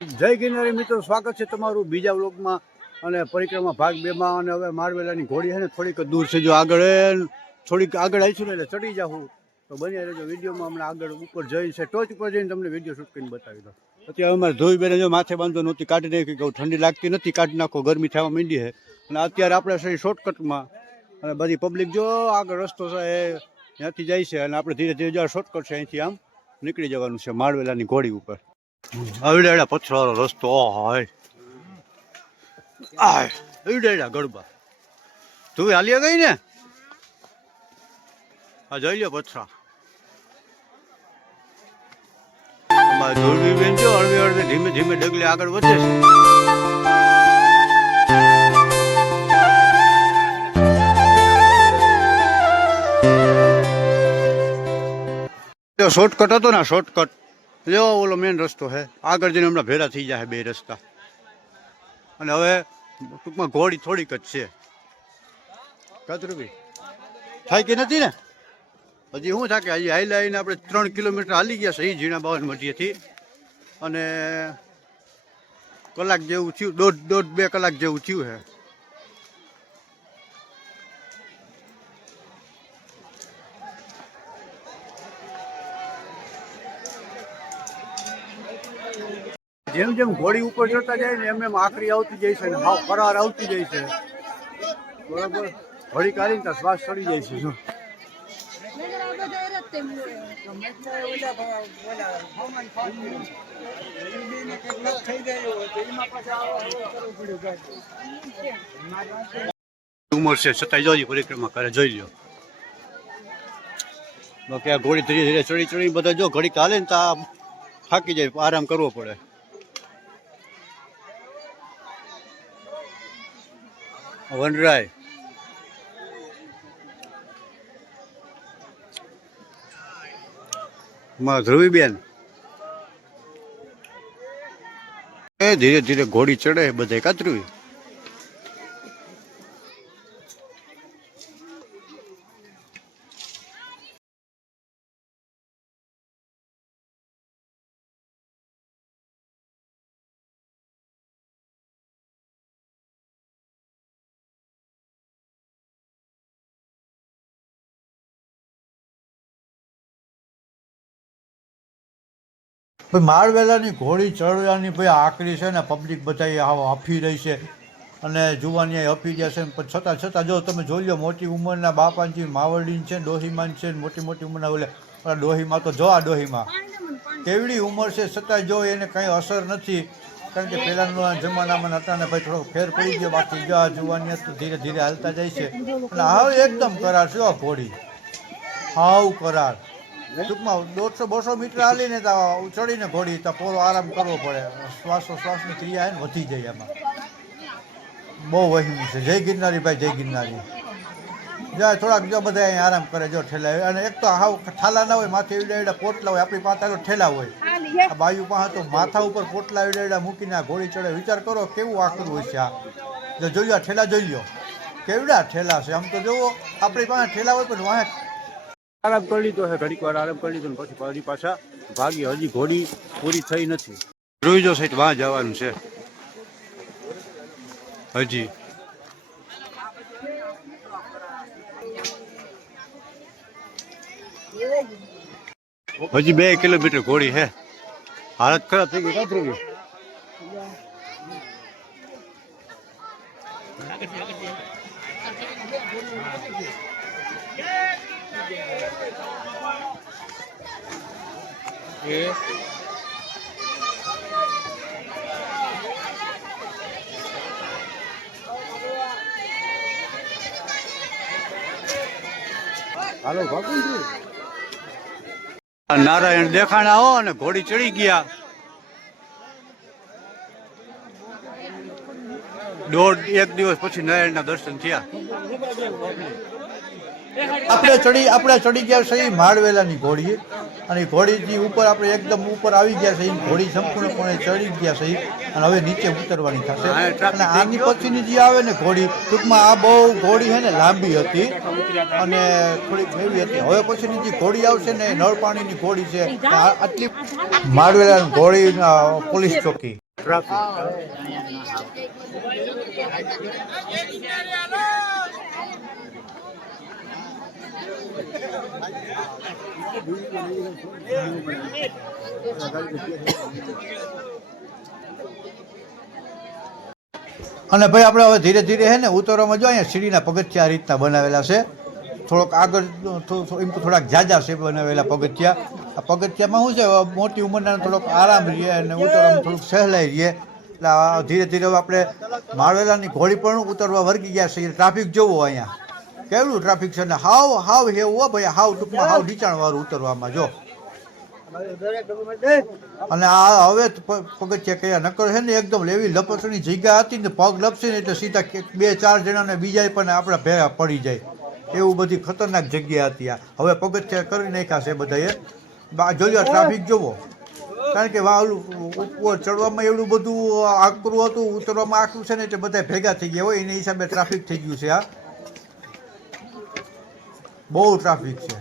જય ગિરનારી મિત્રો, સ્વાગત છે તમારું બીજા વ્લોગમાં અને પરિક્રમા ભાગ 2માં। અને હવે મારવેલાની ઘોડી છે ને થોડીક દૂર છે, જો થોડીક આગળ આવીશું ને એટલે ચડી જાઉં તો બની રહેજો વિડીયોમાં। હમણાં આગળ ઉપર જઈને છે, ટોચ ઉપર જઈને તમને વિડીયો શૂટ કરીને બતાવી દો। અત્યારે અમારે ધોઈ બેને જો માથે બાંધો નહોતી, કાઢી નાખી, કહું ઠંડી લાગતી નથી, કાઢી નાખો, ગરમી થવા માંડી છે। અને અત્યારે આપણે છે શોર્ટકટમાં, અને બધી પબ્લિક જો આગળ રસ્તો છે એ ત્યાંથી જાય છે, અને આપણે ધીરે ધીરે જો શોર્ટકટ છે અહીંથી આમ નીકળી જવાનું છે મારવેલાની ઘોડી ઉપર। અવડાડા પથ્થરવાળો રસ્તો હોય, અવડાડા ગરબા તું હાલ્યા ગઈ ને આ જોઈ લો પથરા। અમારે ધોળવી બેન જો હળવે હળવે ધીમે ધીમે ડગલે આગળ વધે છે। શોર્ટકટ હતો ને, શોર્ટકટ જો ઓલો મેન રસ્તો છે, આગળ જઈને હમણાં ભેરા થઈ જાય બે રસ્તા। અને હવે ટૂંકમાં ઘોડી થોડીક જ છે, કતરુબી થાય કે નથી ને હજી શું થાય કે હજી હાઈ લાઈને આપણે 3 કિલોમીટર હાલી ગયા છે એ ઝીણા બાવન મધ્યથી, અને કલાક જેવું થયું, દોઢ 2 કલાક જેવું થયું છે। જેમ જેમ ઘોડી ઉપર ચડતા જાય ને એમ એમ આખરી આવતી જાય છે ને ભાવ કરાર આવતી જાય છે, બરોબર। ઘોડી કાઢીને ત્યાં શ્વાસ ચડી જાય છે। જો ઉંમર છે છતાંય જોઈ પરિક્રમા કરે, જોઈ લો। બાકી આ ઘોડી ધીરે ધીરે ચડી ચડી બધા જો ઘડી કાલે ને ત્યાં થાકી જાય, આરામ કરવો પડે। વનરાય ધ્રુવીબેન એ ધીરે ધીરે ઘોડી ચડે બધે કાતરવી। મારવેલાની ઘોડી ચડવાની ભાઈ આકરી છે ને, પબ્લિક બધા આવો હફી રહી છે અને જુવાની હફી ગયા છે, પણ છતાં જો તમે જોઈ લો મોટી ઉંમરના બાપાજી માવડીન છે, ડોહીમાન છે, મોટી મોટી ઉંમરના ઓલે ડોહીમાં તો જો આ ડોહીમાં કેવડી ઉંમર છે છતાં જો એને કંઈ અસર નથી, કારણ કે પહેલાંના જમાનામાં હતા ને ભાઈ થોડો ફેર પડી ગયો, બાકી જો આ જુવાની તો ધીરે ધીરે હાલતા જાય છે। અને હાવ એકદમ કરાર છે ઘોડી, હાવ કરાર। ટૂંકમાં 150-200 મીટર હાલીને તો ચડીને ઘોડી તો પૂરો આરામ કરવો પડે, શ્વાસોશ્વાસની ક્રિયા એને વધી જાય, એમાં બહુ વહેલું છે। જય ગિરનારી ભાઈ, જય ગિરનારી। જ્યાં થોડાક જો બધા અહીં આરામ કરે જો ઠેલા, અને એક તો હાવ ઠાલા ના હોય, માથે એવડા પોટલા હોય, આપણી પાસે ઠેલા હોય, આ બાયુ પાસે તો માથા ઉપર પોટલા એવડા મૂકીને આ ઘોડી ચડે। વિચાર કરો કેવું આકરું હોય છે આ, જો જોઈ ઠેલા જોઈ લો કેવડા ઠેલા છે। આમ તો જુઓ આપણી પાસે ઠેલા હોય પણ વાંહે આરામ કરી લીધો છે, ઘડીક વાર આરામ કરી લીધો ને પછી ફરી પાછા ભાગી। હજી ઘોડી પૂરી થઈ નથી, જોઈ જો સાઈડ વાં જવાનું છે હજી। હજી 2 કિલોમીટર ઘોડી છે, હાલત ખરાબ થઈ ગઈ કાતરવી। હાલો નારાયણ દેખાણા હો અને ઘોડી ચડી ગયા। 1.5 દિવસ પછી નારાયણના દર્શન થયા। આપણે ચડી ગયા છે મારવેલાની ઘોડી, અને ઘોડીથી ઉપર આપણે એકદમ ઉપર આવી ગયા છે, ઘોડી સંપૂર્ણપણે ચડી ગયા છે અને હવે નીચે ઉતરવાની થશે। અને આની પછીની જે આવે ને ઘોડી, ટૂંકમાં આ બહુ ઘોડી છે ને લાંબી હતી અને થોડીક એવી હતી, હવે પછીની જે ઘોડી આવશે ને નળપાણીની ઘોડી છે, આટલી મારવેલાની ઘોડી પોલીસ ચોકી। ટ્રાફિક. અને ભાઈ આપણે હવે ધીરે ધીરે છે ને ઉતરવામાં જો અહીંયા સીડીના પગથિયા આ રીતના બનાવેલા છે. થોડોક આગળ એમ તો થોડાક જાજા છે બનાવેલા પગથિયા. આ પગથિયામાં શું છે મોટી ઉંમરના થોડોક આરામ રહે અને ઉતરવામાં થોડુંક સહેલાઈ રહે. એટલે ધીરે ધીરે હવે આપણે માળવેલાની ઘોડી પણ ઉતરવા વર્ગી ગયા છે. ટ્રાફિક જોવો અહીંયા કેવડું ટ્રાફિક છે ને હાવ હેવું હો ભાઈ, હાવ ટૂંકમાં હાવ ઢીચાણવાળું ઉતરવામાં જો. અને આ હવે પગથિયા કયા નકર છે ને એકદમ એવી લપસણી જગ્યા હતી ને પગ લપસે ને એટલે સીધા 2-4 જણાને બીજા પણ આપણા ભેગા પડી જાય એવું બધી ખતરનાક જગ્યા હતી. આ હવે પગથિયા કરી નાખ્યા છે બધાએ. જોયો ટ્રાફિક જોવો, કારણ કે ઉપર ચડવામાં એવડું બધું આકરું હતું, ઉતરવામાં આકરું છે ને એટલે બધા ભેગા થઈ ગયા હોય એના હિસાબે ટ્રાફિક થઈ ગયું છે. આ બહુ ટ્રાફિક છે.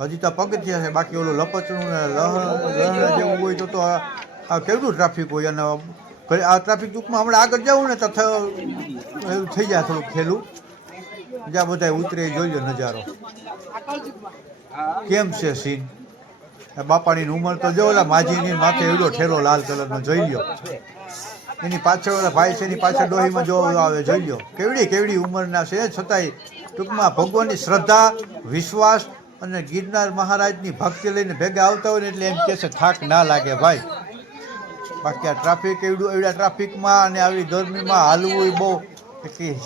હજી તો પગથિયા છે, બાકી ઓલું લપચણું ને લહણ જેવું હોય તો આ કેવડું ટ્રાફિક હોય. અને આ ટ્રાફિક ટૂંકમાં હમણાં આગળ જવું ને તો એવું થઈ જાય થોડુંક ખેલું. જ્યાં બધા ઉતરે જોઈ લો નજારો કેમ છે સીન. બાપાની ઉંમર તો જો ઓલા માજીની માથે એવડો ઠેલો લાલ કલરનો જોઈ લ્યો. એની પાછળ ઓલા ભાઈ છે એની પાછળ ડોહીમાં જોવા આવે જોઈ લ્યો. કેવડી ઉંમરના છે છતાંય ટૂંકમાં ભગવાનની શ્રદ્ધા, વિશ્વાસ અને ગિરનાર મહારાજની ભક્તિ લઈને ભેગા આવતા હોય ને એટલે એમ કહે છે થાક ના લાગે ભાઈ. બાકી આ ટ્રાફિક એવડા ટ્રાફિકમાં અને આવી ગરમીમાં હાલવું એ બહુ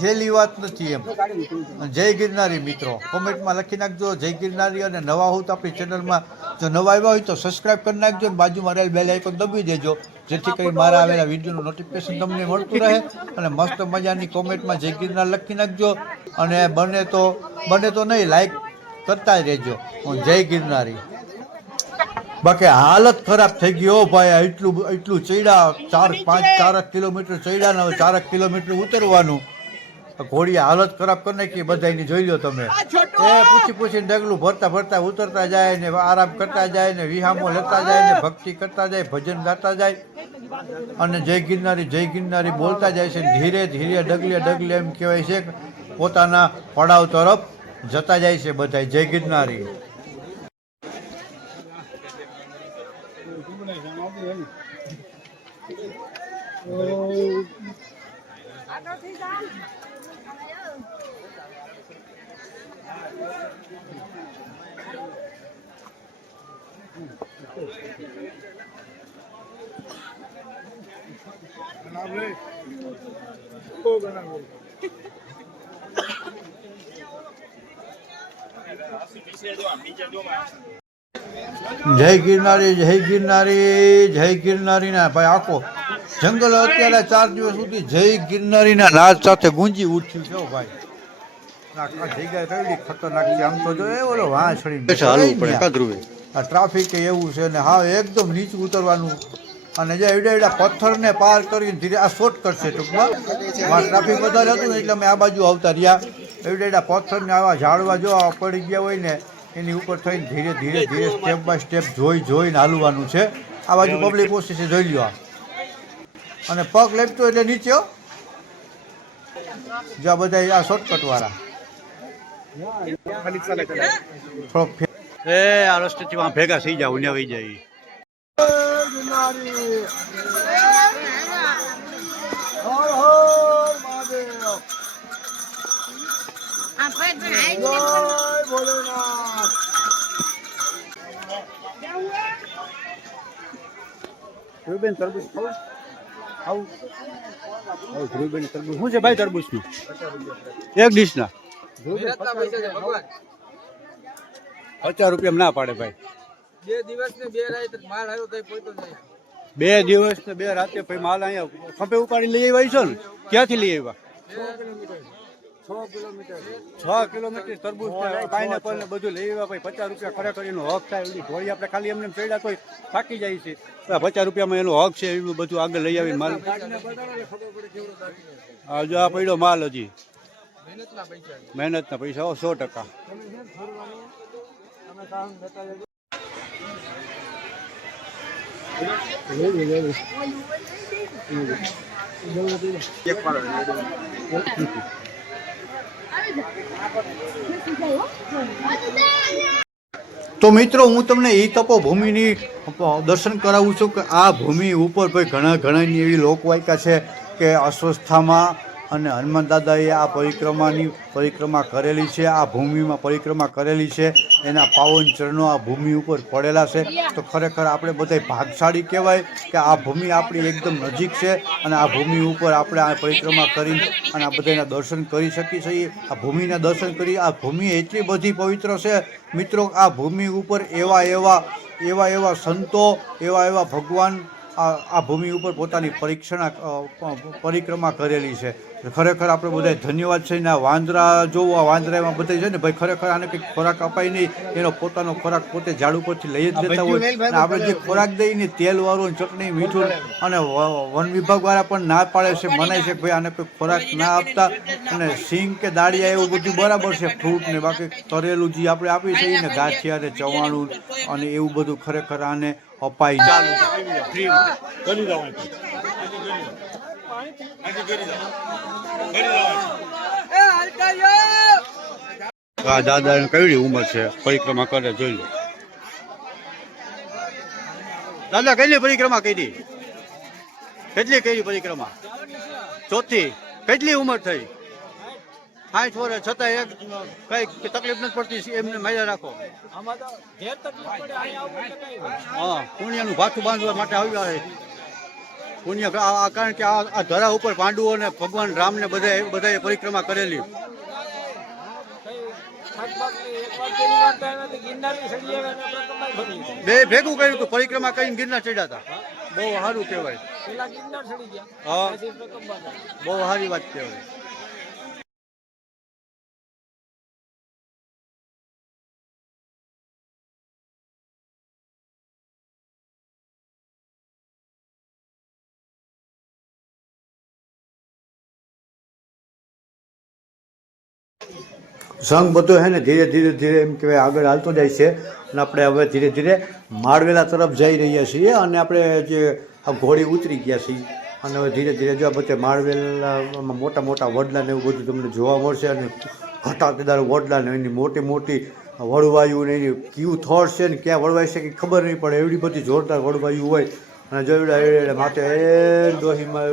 સહેલી વાત નથી એમ. જય ગિરનારી મિત્રો, કોમેન્ટમાં લખી નાખજો જય ગિરનારી. અને નવા હોય તો આપણી ચેનલમાં જો નવા આવ્યા હોય તો સબસ્ક્રાઈબ કરી નાખજો અને બાજુમાં રહેલ બેલ આઇકોન દબાવી દેજો, જેથી કરી મારા આવેલા વિડીયોનું નોટિફિકેશન તમને મળતું રહે. અને મસ્ત મજાની કોમેન્ટમાં જય ગિરનાર લખી નાખજો. અને બને તો નહીં લાઈક કરતા જ રહેજો. જય ગિરનારી. બાકી હાલત ખરાબ થઈ ગઈ હો ભાઈ. એટલું ચડ્યા 4 કિલોમીટર ચડ્યા ને હવે 4 કિલોમીટર ઉતરવાનું. ઘોડીએ હાલત ખરાબ કરી નાખી બધાની જોઈ લો તમે. એ પૂછીને ડગલું ભરતા ઉતરતા જાય ને આરામ કરતા જાય ને વિહામો લેતા જાય ને ભક્તિ કરતા જાય, ભજન ગાતા જાય અને જય ગિરનારી બોલતા જાય છે. ધીરે ધીરે ડગલે એમ કહેવાય છે પોતાના પડાવ તરફ જતા જાય છે બધા. જય ગિરનારી. જય ગિરનારી ના ભાઈ આખો જંગલ અત્યારે 4 દિવસ સુધી જય ગિરનારી ના નાદ સાથે ગુંજી ઉઠ્યું છે ભાઈ. આ જગ્યા કેવડી ખતરનાક છે. આમ તો જો ઓલો વાંસળી હાલવું પડે. આ ટ્રાફિક એવું છે ને હા એકદમ નીચું ઉતરવાનું. અને જે એવડા પથ્થરને પાર કરીને ધીરે આ શોર્ટકટ છે ટૂંકમાં. ટ્રાફિક વધારે હતું ને એટલે અમે આ બાજુ આવતા રહ્યા. એવડા પથ્થરને આવા ઝાડવા જો પડી ગયા હોય ને એની ઉપર થઈને ધીરે સ્ટેપ બાય સ્ટેપ જોઈને હાલવાનું છે. આ બાજુ પબ્લિક ઓછી છે જોઈ લ્યો. અને પગ લેપતો એટલે નીચે જ્યાં બધા આ શોર્ટકટ વાળા થોડોક આ રસ્તેથી ભેગા થઈ જાવ ને આવી જાય. તરબૂચ શું છે ભાઈ? તરબૂચ નું એક ડીશ ના 50 રૂપિયા ના પાડે ભાઈ. 2 દિવસ ને 2 રાત માલ આવ્યો તો પોતો જાય. 2 દિવસ ને 2 રાતે ભાઈ માલ અહીંયા ખંભે ઉપાડી લઈ આવ્યા છો ને? ક્યાંથી લઈ આવ્યા? 6 કિલોમીટર તરબૂચ પાઇનેપલ ને બધું લઈ આવ્યા ભાઈ. 50 રૂપિયા ખરેખર એનો હક થાય. એવી ઘોડી આપણે ખાલી એમને ચડ્યા તો થાકી જાય છે. 50 રૂપિયામાં એનો હક છે. એવું બધું આગળ લઈ આવી માલ. જો આ પડ્યો માલ હજી મહેનતના પૈસા 100%. તો મિત્રો હું તમને એ તપોભૂમિની દર્શન કરાવું છું કે આ ભૂમિ ઉપર ભાઈ ઘણાની એવી લોકવાયકા છે કે અસ્વસ્થામાં અને હનુમાન દાદાએ આ પરિક્રમા કરેલી છે, આ ભૂમિમાં પરિક્રમા કરેલી છે, એના પાવન ચરણો આ ભૂમિ ઉપર પડેલા છે. તો ખરેખર આપણે બધા ભાગશાળી કહેવાય કે આ ભૂમિ આપણી એકદમ નજીક છે અને આ ભૂમિ ઉપર આપણે આ પરિક્રમા કરી અને આ બધાના દર્શન કરી શકીએ છીએ. આ ભૂમિના દર્શન કરી, આ ભૂમિ એટલી બધી પવિત્ર છે મિત્રો. આ ભૂમિ ઉપર એવા સંતો, એવા ભગવાન આ ભૂમિ ઉપર પોતાની પરિક્રમા કરેલી છે. ખરેખર આપણે બધા ધન્યવાદ છે ને. આ વાંદરા જોવો, આ વાંદરામાં બધા છે ને ભાઈ, ખરેખર આને કંઈક ખોરાક અપાય નહીં, એનો પોતાનો ખોરાક પોતે ઝાડ ઉપરથી લઈ જ લેતા હોય. અને આપણે જે ખોરાક દઈએ ને તેલવાળું, ચટણી, મીઠું, અને વન વિભાગવાળા પણ ના પાડે છે, મનાય છે કે ભાઈ આને કોઈ ખોરાક ના આપતા. અને સિંગ કે દાળિયા એવું બધું બરાબર છે, ફ્રૂટ ને બાકી તરેલું જે આપણે આપી છીએ ને, ગાંઠિયા ને ચવાણું અને એવું બધું ખરેખર આને અપાય. દાદા કેવી ઉંમર છે, પરિક્રમા કરે જોઈ લો. દાદા કેટલી પરિક્રમા કરી? કેટલી કરી પરિક્રમા? ચોથી. કેટલી ઉંમર થઈ? 60 વર્ષ છતાં કઈ તકલીફ નથી પડતી? એમને માર્યા રાખો. હા, પુણ્યનું ભાથું બાંધવા માટે આવ્યા. પુણ્ય કારણ કે આ ધરા ઉપર પાંડવો અને ભગવાન રામ ને બધાએ પરિક્રમા કરેલી. બે ભેગું કર્યું હતું, પરિક્રમા કરીને ગિરનાર ચડ્યા હતા. બહુ સારું કહેવાય. હા, બહુ સારી વાત કહેવાય. સંઘ બધો છે ને ધીરે એમ કહેવાય આગળ હાલતો જાય છે. અને આપણે હવે ધીરે ધીરે માળવેલા તરફ જઈ રહ્યા છીએ. અને આપણે જે આ ઘોડી ઉતરી ગયા છીએ અને હવે ધીરે ધીરે જો બધે માળવેલામાં મોટા વડલા ને એવું બધું તમને જોવા મળશે. અને ઘટાકેદાર વડલા ને એની મોટી વળવાયું ને એની કયું થડ છે ને ક્યાં વળવાય છે કે ખબર નહીં પડે, એવડી બધી જોરદાર વળવાયું હોય. અને જોડે માથે ડોહીમાં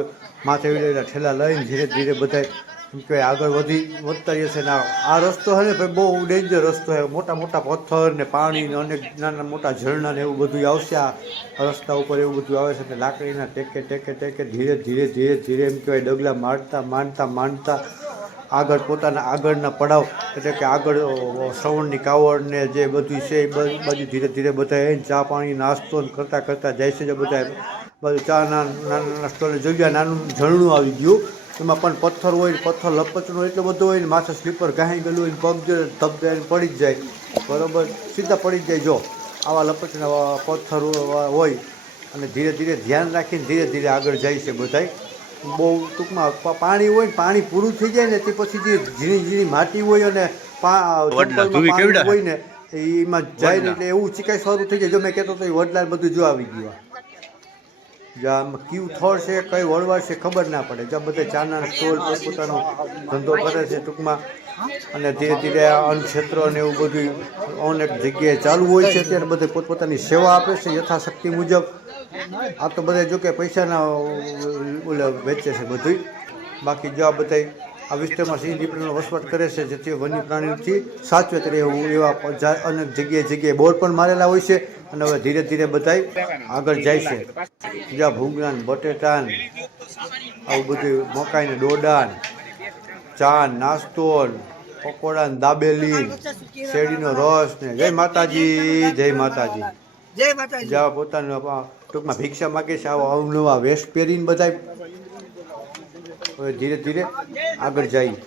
માથે એવડે ઠેલા લઈને ધીરે બધા એમ કે આગળ વધતા જશે. ને આ રસ્તો છે ને ભાઈ બહુ ડેન્જર રસ્તો છે. મોટા પથ્થર ને પાણી ને અનેક નાના મોટા ઝરણા ને એવું બધું આવશે આ રસ્તા ઉપર. એવું બધું આવે છે. લાકડીના ટેકે ધીરે એમ કહેવાય ડગલા માંડતા આગળ પોતાના આગળના પડાવ એટલે કે આગળ શ્રવણની કાવડ ને જે બધું છે એ બાજુ ધીરે બધા ચા પાણી નાસ્તો કરતા જાય છે. બધા ચા નાના સ્ટોલે જગ્યા નાનું ઝરણું આવી ગયું. એમાં પણ પથ્થર હોય, પથ્થર લપચનો એટલો બધો હોય ને, માથે સ્લીપર ઘાઈ ગયેલું હોય, પગ ધબધે પડી જ જાય. બરાબર, સીધા પડી જ જાય. જો આવા લપચના પથ્થર હોય અને ધીરે ધ્યાન રાખીને ધીરે આગળ જાય છે બધાય. બહુ ટૂંકમાં પાણી હોય ને, પાણી પૂરું થઈ જાય ને તે પછી જે ઝીણી માટી હોય અને પાણી હોય ને એમાં જાય ને એટલે એવું ચીકાઈ સ્વરૂપ થઈ જાય. જો મેં કહેતો તો એ વડલા બધું જો આવી ગયું. જ્યાં કયું થડ છે, કઈ વળવા છે ખબર ના પડે. જ્યાં બધા ચાના સ્ટોલ પોતાનો ધંધો કરે છે ટૂંકમાં. અને ધીરે અન્ન ક્ષેત્ર ને એવું બધું અનેક જગ્યાએ ચાલુ હોય છે. ત્યારે બધે પોતપોતાની સેવા આપે છે યથાશક્તિ મુજબ. આ તો બધા જો કે પૈસાના ઓલા વેચે છે બધું. બાકી જો આ બધા આ વિસ્તારમાં સિંહ દીપડાનો વસવાટ કરે છે, જેથી વન્ય પ્રાણીથી સાચવેત રહેવું એવા અનેક જગ્યાએ બોર્ડ પણ મારેલા હોય છે. અને હવે ધીરે બધા આગળ જાય છે. જ્યાં ભૂંગળા બટેટા આવું બધું, મકાઈને ડોડા, ચા નાસ્તો, પકોડા ને દાબેલી, શેરડીનો રસ ને જય માતાજી. જ્યાં પોતાનું ટૂંકમાં ભિક્ષા માગે છે આવા અવનવા વેશ પહેરીને બધા હવે ધીરે આગળ જાય.